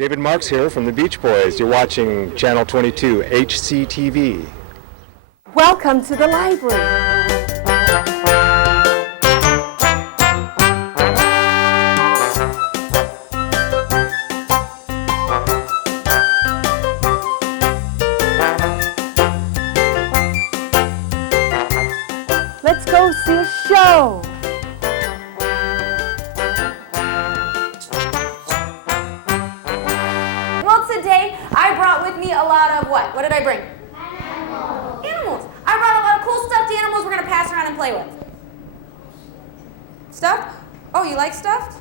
David Marks here from the Beach Boys. You're watching Channel 22, HCTV. Welcome to the library. Let's go see a show. Well, today I brought with me a lot of what? What did I bring? Animals. Animals. I brought a lot of cool stuffed animals we're going to pass around and play with. Stuffed? Oh, you like stuffed?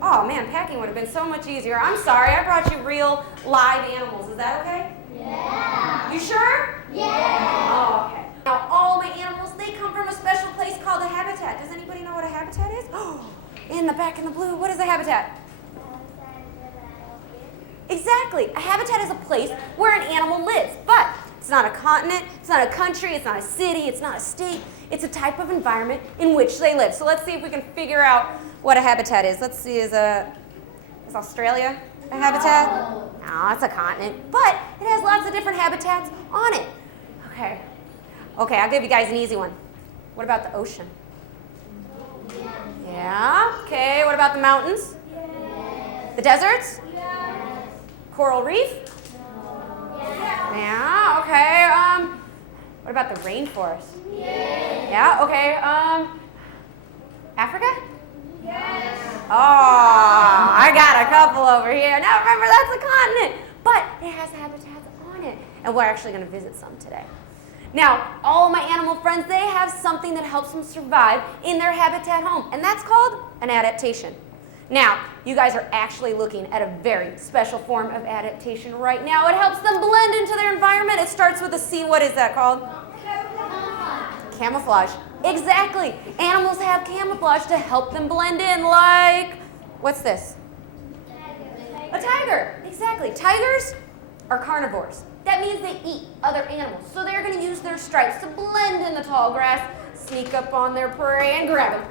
Oh man, packing would have been so much easier. I'm sorry, I brought you real live animals. Is that okay? Yeah. You sure? Yeah. Oh, okay. Now, all my animals, they come from a special place called a habitat. Does anybody know what a habitat is? Oh, in the back in the blue, what is a habitat? Exactly. A habitat is a place where an animal lives, but it's not a continent, it's not a country, it's not a city, it's not a state. It's a type of environment in which they live. So let's see if we can figure out what a habitat is. Let's see, is Australia a habitat? No, that's a continent, but it has lots of different habitats on it. Okay. Okay, I'll give you guys an easy one. What about the ocean? Yeah. Okay, what about the mountains? Yes. The deserts? Yes. Coral reef? Yes. Yeah, okay. What about the rainforest? Yes. Yeah, okay. Africa? Yes. Oh, I got a couple over here. Now remember, that's a continent, but it has habitats on it. And we're actually going to visit some today. Now, all of my animal friends, they have something that helps them survive in their habitat home, and that's called an adaptation. Now, you guys are actually looking at a very special form of adaptation right now. It helps them blend into their environment. It starts with a C. What is that called? Camouflage. Camouflage. Exactly. Animals have camouflage to help them blend in, like, what's this? A tiger. Exactly. Tigers are carnivores. That means they eat other animals. So they're going to use their stripes to blend in the tall grass, sneak up on their prey, and grab them.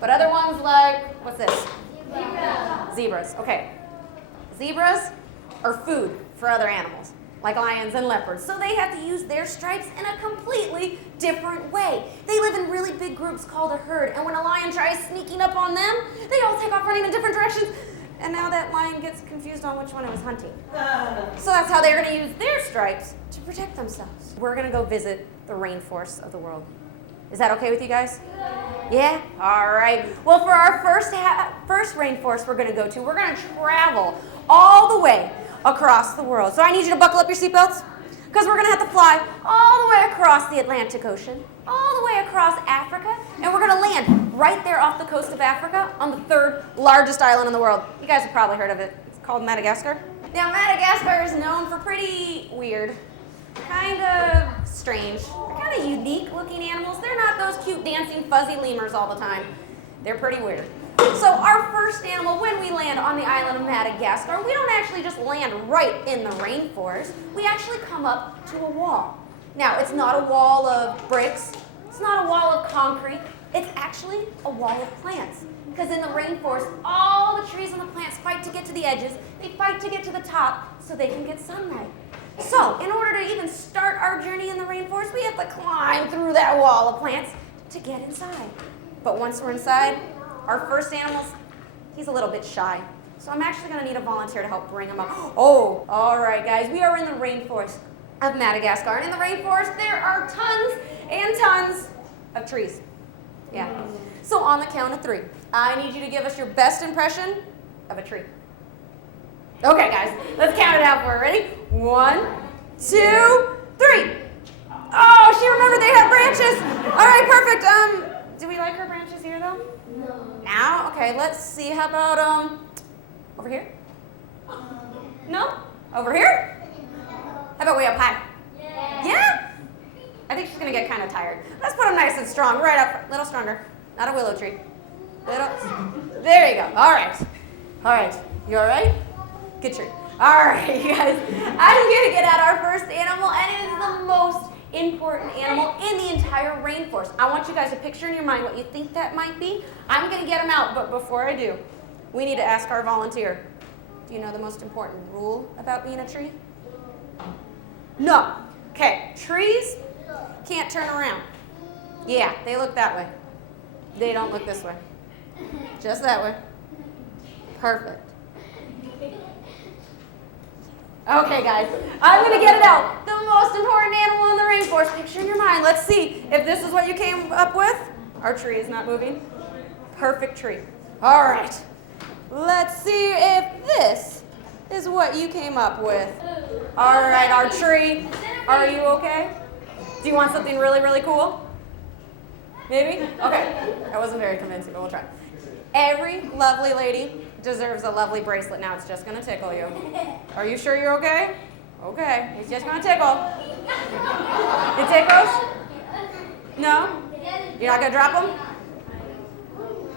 But other ones like, what's this? Zebras. Zebras, okay. Zebras are food for other animals, like lions and leopards. So they have to use their stripes in a completely different way. They live in really big groups called a herd, and when a lion tries sneaking up on them, they all take off running in different directions. And now that lion gets confused on which one it was hunting. So that's how they're going to use their stripes to protect themselves. We're going to go visit the rainforests of the world. Is that okay with you guys? Yeah? All right. Well, for our first rainforest we're going to go to, we're going to travel all the way across the world. So I need you to buckle up your seatbelts, because we're going to have to fly all the way across the Atlantic Ocean, all the way across Africa, and we're going to land right there off the coast of Africa on the third largest island in the world. You guys have probably heard of it. It's called Madagascar. Now, Madagascar is known for pretty weird, kind of strange, kind of unique looking animals. They're not those cute dancing fuzzy lemurs all the time. They're pretty weird. So our first animal, when we land on the island of Madagascar, we don't actually just land right in the rainforest. We actually come up to a wall. Now, it's not a wall of bricks. It's not a wall of concrete. It's actually a wall of plants. Because in the rainforest, all the trees and the plants fight to get to the edges. They fight to get to the top so they can get sunlight. So, in order to even start our journey in the rainforest, we have to climb through that wall of plants to get inside. But once we're inside, our first animal, he's a little bit shy. So I'm actually going to need a volunteer to help bring him up. Oh, all right, guys. We are in the rainforest of Madagascar. And in the rainforest, there are tons and tons of trees. Yeah. So on the count of 3, I need you to give us your best impression of a tree. Okay, guys. Let's count it out for her. Ready? 1, 2, 3. Oh, she remembered they have branches. All right, perfect. Do we like her branches here, though? No. Now? Okay, let's see. How about, over here? No? Over here? How about way up high? Yeah? I think she's going to get kind of tired. Let's put them nice and strong. Right up. A little stronger. Not a willow tree. Little. There you go. All right. All right. You all right? Good tree. All right, you guys. I'm going to get out our first animal, and it is the most important animal in the entire rainforest. I want you guys to picture in your mind what you think that might be. I'm going to get them out, but before I do, we need to ask our volunteer. Do you know the most important rule about being a tree? No. Okay, trees can't turn around. Yeah, they look that way. They don't look this way. Just that way. Perfect. Okay, guys, I'm going to get it out. The most important animal in the rainforest. Picture in your mind. Let's see if this is what you came up with. Our tree is not moving. Perfect tree. All right. Let's see if this is what you came up with. All right, our tree. Are you okay? Do you want something really, really cool? Maybe? Okay. That wasn't very convincing, but we'll try. Every lovely lady deserves a lovely bracelet. Now it's just going to tickle you. Are you sure you're okay? Okay. It's just going to tickle. It tickles? No? You're not going to drop them?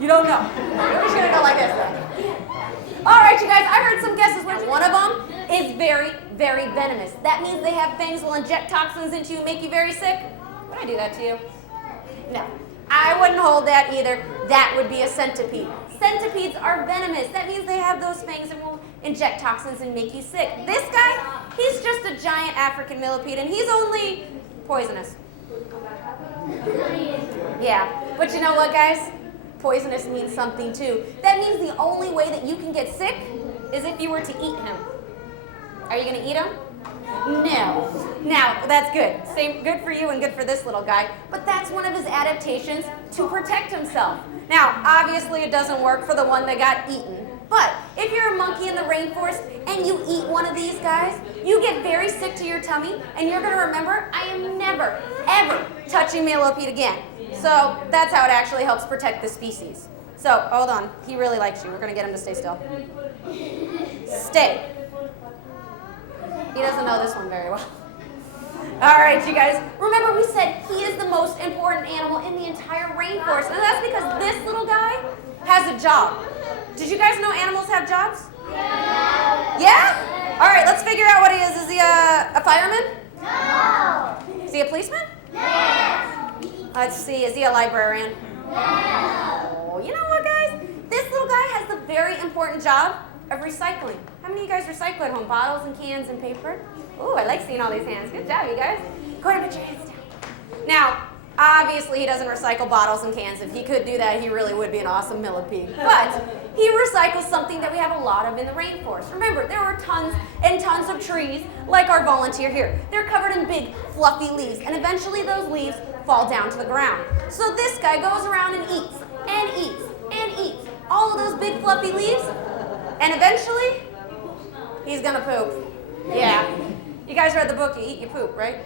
You don't know. We're just going to go like this then. All right, you guys, I heard some guesses. One of them is very, very venomous. That means they have fangs, will inject toxins into you, make you very sick. Would I do that to you? No. I wouldn't hold that either. That would be a centipede. Centipedes are venomous. That means they have those fangs and will inject toxins and make you sick. This guy, he's just a giant African millipede, and he's only poisonous. Yeah, but you know what, guys? Poisonous means something too. That means the only way that you can get sick is if you were to eat him. Are you going to eat him? No. Now, that's good. Same, good for you and good for this little guy. But that's one of his adaptations to protect himself. Now, obviously it doesn't work for the one that got eaten. But if you're a monkey in the rainforest and you eat one of these guys, you get very sick to your tummy, and you're going to remember, I am never, ever touching millipede again. So that's how it actually helps protect the species. So, hold on. He really likes you. We're going to get him to stay still. Stay. He doesn't know this one very well. All right, you guys. Remember we said he is the most important animal in the entire rainforest. And that's because this little guy has a job. Did you guys know animals have jobs? Yeah. Yeah? All right, let's figure out what he is. Is he a fireman? No. Is he a policeman? Yes. Let's see. Is he a librarian? No. You know what, guys? This little guy has the very important job of recycling. How many of you guys recycle at home? Bottles and cans and paper? Ooh, I like seeing all these hands. Good job, you guys. Go ahead and put your hands down. Now, obviously he doesn't recycle bottles and cans. If he could do that, he really would be an awesome millipede. But he recycles something that we have a lot of in the rainforest. Remember, there are tons and tons of trees, like our volunteer here. They're covered in big, fluffy leaves, and eventually those leaves fall down to the ground. So this guy goes around and eats, and eats, and eats all of those big, fluffy leaves, and eventually, he's gonna poop. Yeah. You guys read the book, You Eat, You Poop, right?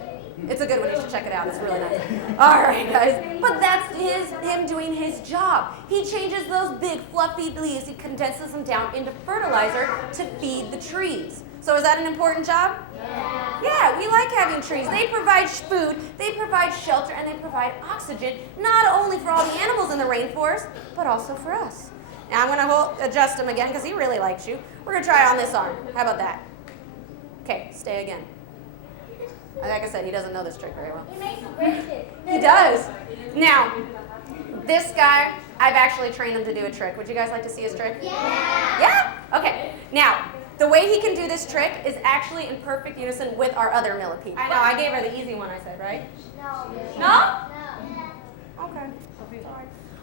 It's a good one, you should check it out, it's really nice. All right, guys, but that's him doing his job. He changes those big, fluffy leaves, he condenses them down into fertilizer to feed the trees. So is that an important job? Yeah. Yeah, we like having trees. They provide food, they provide shelter, and they provide oxygen, not only for all the animals in the rainforest, but also for us. Now I'm going to adjust him again because he really likes you. We're going to try it on this arm. How about that? Okay, stay again. Like I said, he doesn't know this trick very well. He makes a bracelet. He does. Now, this guy, I've actually trained him to do a trick. Would you guys like to see his trick? Yeah. Yeah? Okay. Now, the way he can do this trick is actually in perfect unison with our other millipede. I know, I gave her the easy one, I said, right? No. No? Okay.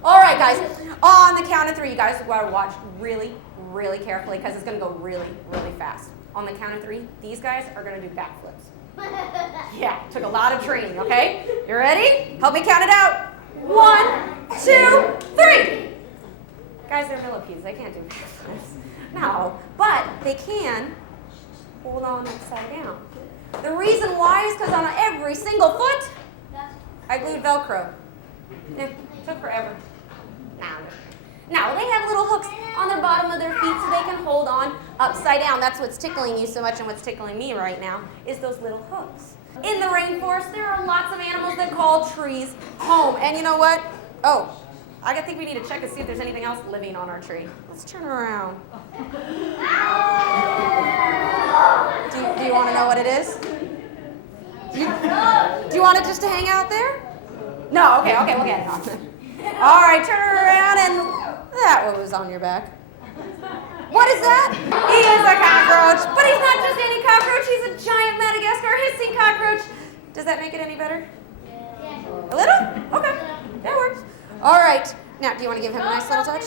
All right, guys. On the count of 3, you guys want to watch really, really carefully because it's going to go really, really fast. On the count of 3, these guys are going to do backflips. Yeah, took a lot of training, okay? You ready? Help me count it out. 1, 2, 3. Guys, they're millipedes. They can't do backflips. No, but they can hold on upside down. The reason why is because on every single foot, I glued Velcro. It took forever. Now, they have little hooks on the bottom of their feet so they can hold on upside down. That's what's tickling you so much, and what's tickling me right now is those little hooks. In the rainforest, there are lots of animals that call trees home. And you know what? Oh, I think we need to check and see if there's anything else living on our tree. Let's turn around. Do you want to know what it is? Do you want it just to hang out there? No, okay, we'll get it on. All right, turn around, and that one was on your back. What is that? He is a cockroach, but he's not just any cockroach. He's a giant Madagascar hissing cockroach. Does that make it any better? A little? Okay, that works. All right. Now, do you want to give him a nice little touch?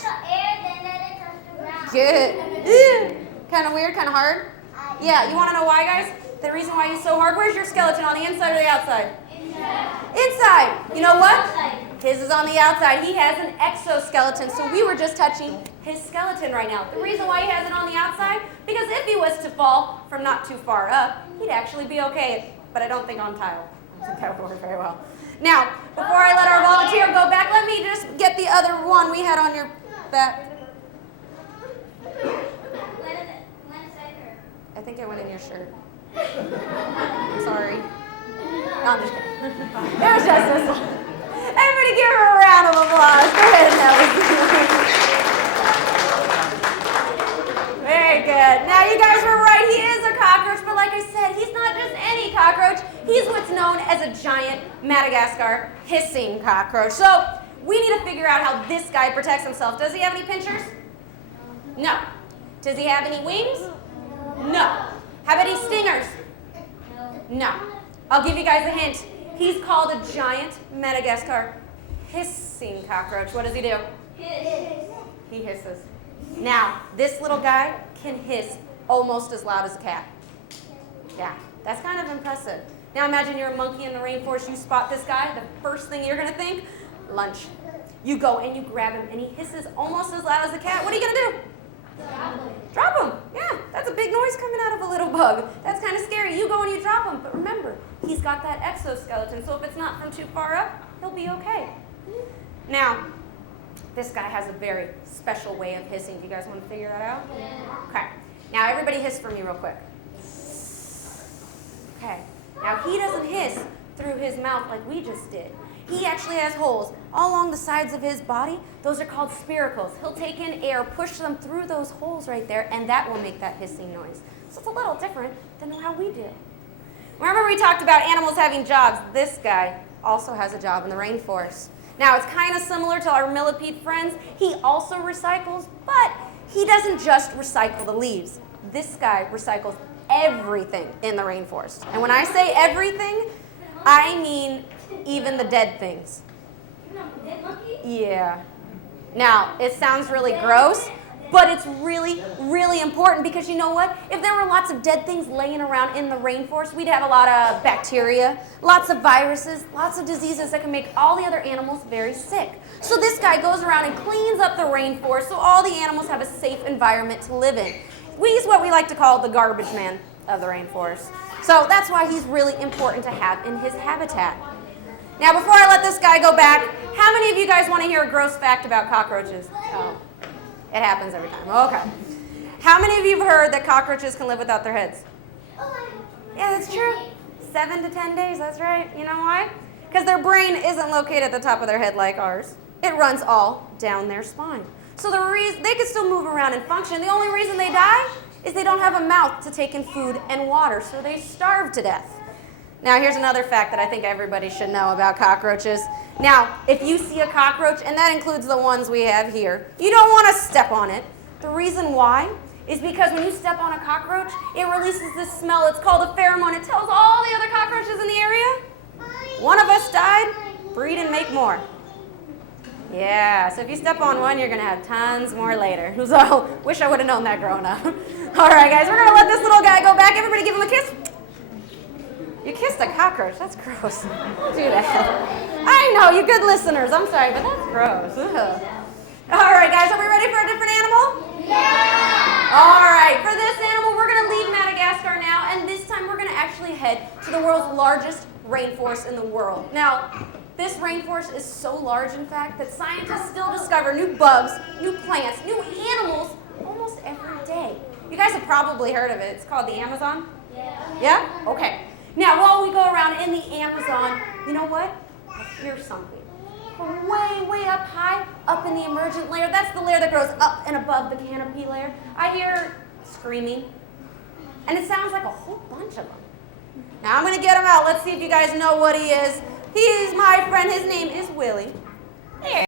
Good. Kind of weird, kind of hard? Yeah, you want to know why, guys? The reason why he's so hard? Where's your skeleton, on the inside or the outside? Inside. You know what? His is on the outside. He has an exoskeleton, so we were just touching his skeleton right now. The reason why he has it on the outside, because if he was to fall from not too far up, he'd actually be okay, but I don't think on tile. I think that would work very well. Now, before I let our volunteer go back, let me just get the other one we had on your back. I think it went in your shirt. Sorry. No, I'm just kidding. It was just this one. Everybody give her a round of applause. Go ahead, Nellie. Very good. Now, you guys were right. He is a cockroach, but like I said, he's not just any cockroach. He's what's known as a giant Madagascar hissing cockroach. So, we need to figure out how this guy protects himself. Does he have any pinchers? No. Does he have any wings? No. How about any stingers? No. I'll give you guys a hint. He's called a giant Madagascar hissing cockroach. What does he do? He hisses. Now, this little guy can hiss almost as loud as a cat. Yeah, that's kind of impressive. Now imagine you're a monkey in the rainforest, you spot this guy, the first thing you're gonna think, lunch. You go and you grab him and he hisses almost as loud as a cat. What are you gonna do? Drop him. Yeah, that's a big noise coming out of a little bug. That's kind of scary. You go and you drop him, but remember, he's got that exoskeleton, so if it's not from too far up, he'll be okay. Now, this guy has a very special way of hissing. Do you guys want to figure that out? Okay. Now, everybody hiss for me real quick. Okay. Now, he doesn't hiss through his mouth like we just did. He actually has holes all along the sides of his body. Those are called spiracles. He'll take in air, push them through those holes right there, and that will make that hissing noise. So it's a little different than how we do. Remember we talked about animals having jobs. This guy also has a job in the rainforest. Now, it's kind of similar to our millipede friends. He also recycles, but he doesn't just recycle the leaves. This guy recycles everything in the rainforest. And when I say everything, I mean even the dead things. Yeah. Now, it sounds really gross, but it's really, really important because you know what? If there were lots of dead things laying around in the rainforest, we'd have a lot of bacteria, lots of viruses, lots of diseases that can make all the other animals very sick. So this guy goes around and cleans up the rainforest so all the animals have a safe environment to live in. He's what we like to call the garbage man of the rainforest. So that's why he's really important to have in his habitat. Now, before I let this guy go back, how many of you guys want to hear a gross fact about cockroaches? Oh, it happens every time. Okay. How many of you have heard that cockroaches can live without their heads? Yeah, that's true. 7 to 10 days, that's right. You know why? Because their brain isn't located at the top of their head like ours. It runs all down their spine. So they can still move around and function. The only reason they die is they don't have a mouth to take in food and water, so they starve to death. Now, here's another fact that I think everybody should know about cockroaches. Now, if you see a cockroach, and that includes the ones we have here, you don't want to step on it. The reason why is because when you step on a cockroach, it releases this smell. It's called a pheromone. It tells all the other cockroaches in the area, one of us died, breed and make more. Yeah, so if you step on one, you're going to have tons more later. So, wish I would have known that growing up. All right, guys, we're going to let this little guy go back. Everybody give him a kiss. You kissed a cockroach. That's gross. Don't do that. I know, you good listeners. I'm sorry, but that's gross. Ugh. All right, guys, are we ready for a different animal? Yeah! All right, for this animal, we're going to leave Madagascar now, and this time we're going to actually head to the world's largest rainforest in the world. Now, this rainforest is so large, in fact, that scientists still discover new bugs, new plants, new animals almost every day. You guys have probably heard of it. It's called the Amazon? Yeah. Yeah? Okay. Now, while we go around in the Amazon, you know what? I hear something. From way, way up high, up in the emergent layer. That's the layer that grows up and above the canopy layer. I hear screaming. And it sounds like a whole bunch of them. Now, I'm going to get him out. Let's see if you guys know what he is. He's my friend. His name is Willie. There.